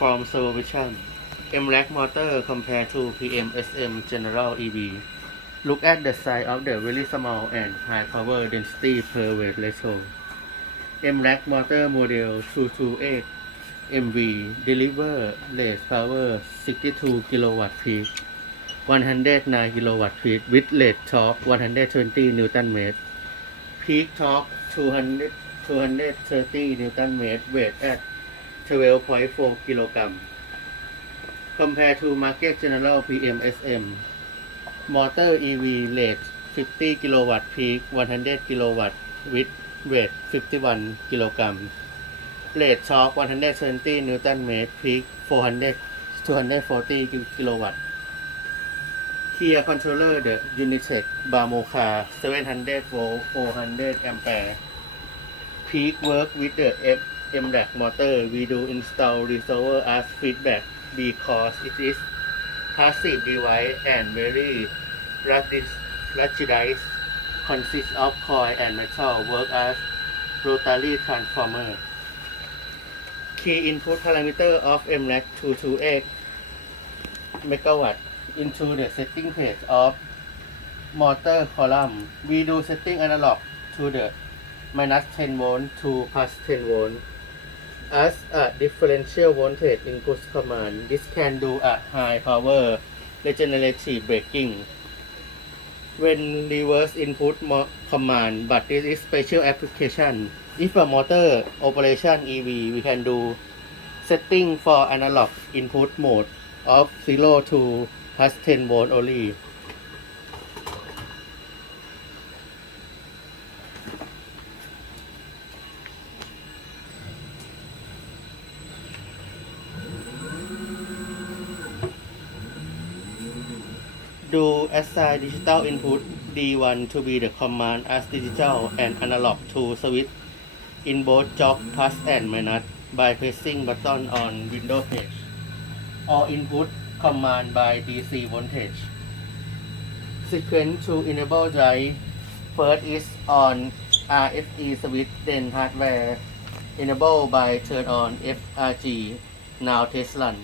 From supervision, MRAC motor compared to PMSM General EV. Look at the size of the very small and high power density per weight ratio. MRAC motor model 228 MV deliver rated power 62 kW peak, 109 kW peak with rate torque 120 Nm. Peak torque 230 Nm, weight at 12.4 kg. Compared to market general PMSM, motor EV rate 50 kW peak, 100 kW with weight 51 kg. Rate torque 120 Nm, peak 240 kW. Here controller the Unitech Bamoka 700 volt 400 ampere. Peak work with the MRAC motor. We do install resolver as feedback because it is passive device and very ruggedized, consists of coil and metal, work as rotary transformer. Key input parameter of MRAC 228 MW into the setting page of motor column. We do setting analog to the -10 volt to +10 volt as a differential voltage input command. This can do a high power regenerative braking when reverse input command, but this is special application. If a motor operation EV, we can do setting for analog input mode of 0 to +10 volt only. Do assign digital input D1 to be the command as digital and analog to switch in both jog plus and minus by pressing button on window page, or input command by DC voltage. Sequence to enable drive. First is on RFE switch, then hardware enable by turn on FRG. Now test run.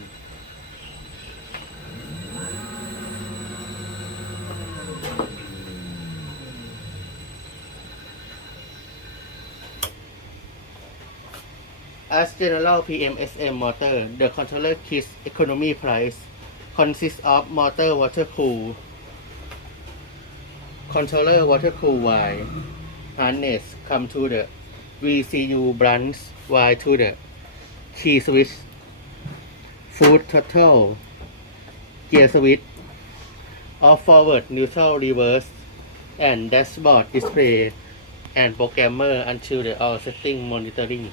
As general PMSM motor, the controller kit economy price consists of motor water cool, controller water cool Y, harness come to the VCU branch Y to the key switch, foot throttle, gear switch, off forward, neutral, reverse, and dashboard display and programmer until the all setting monitoring.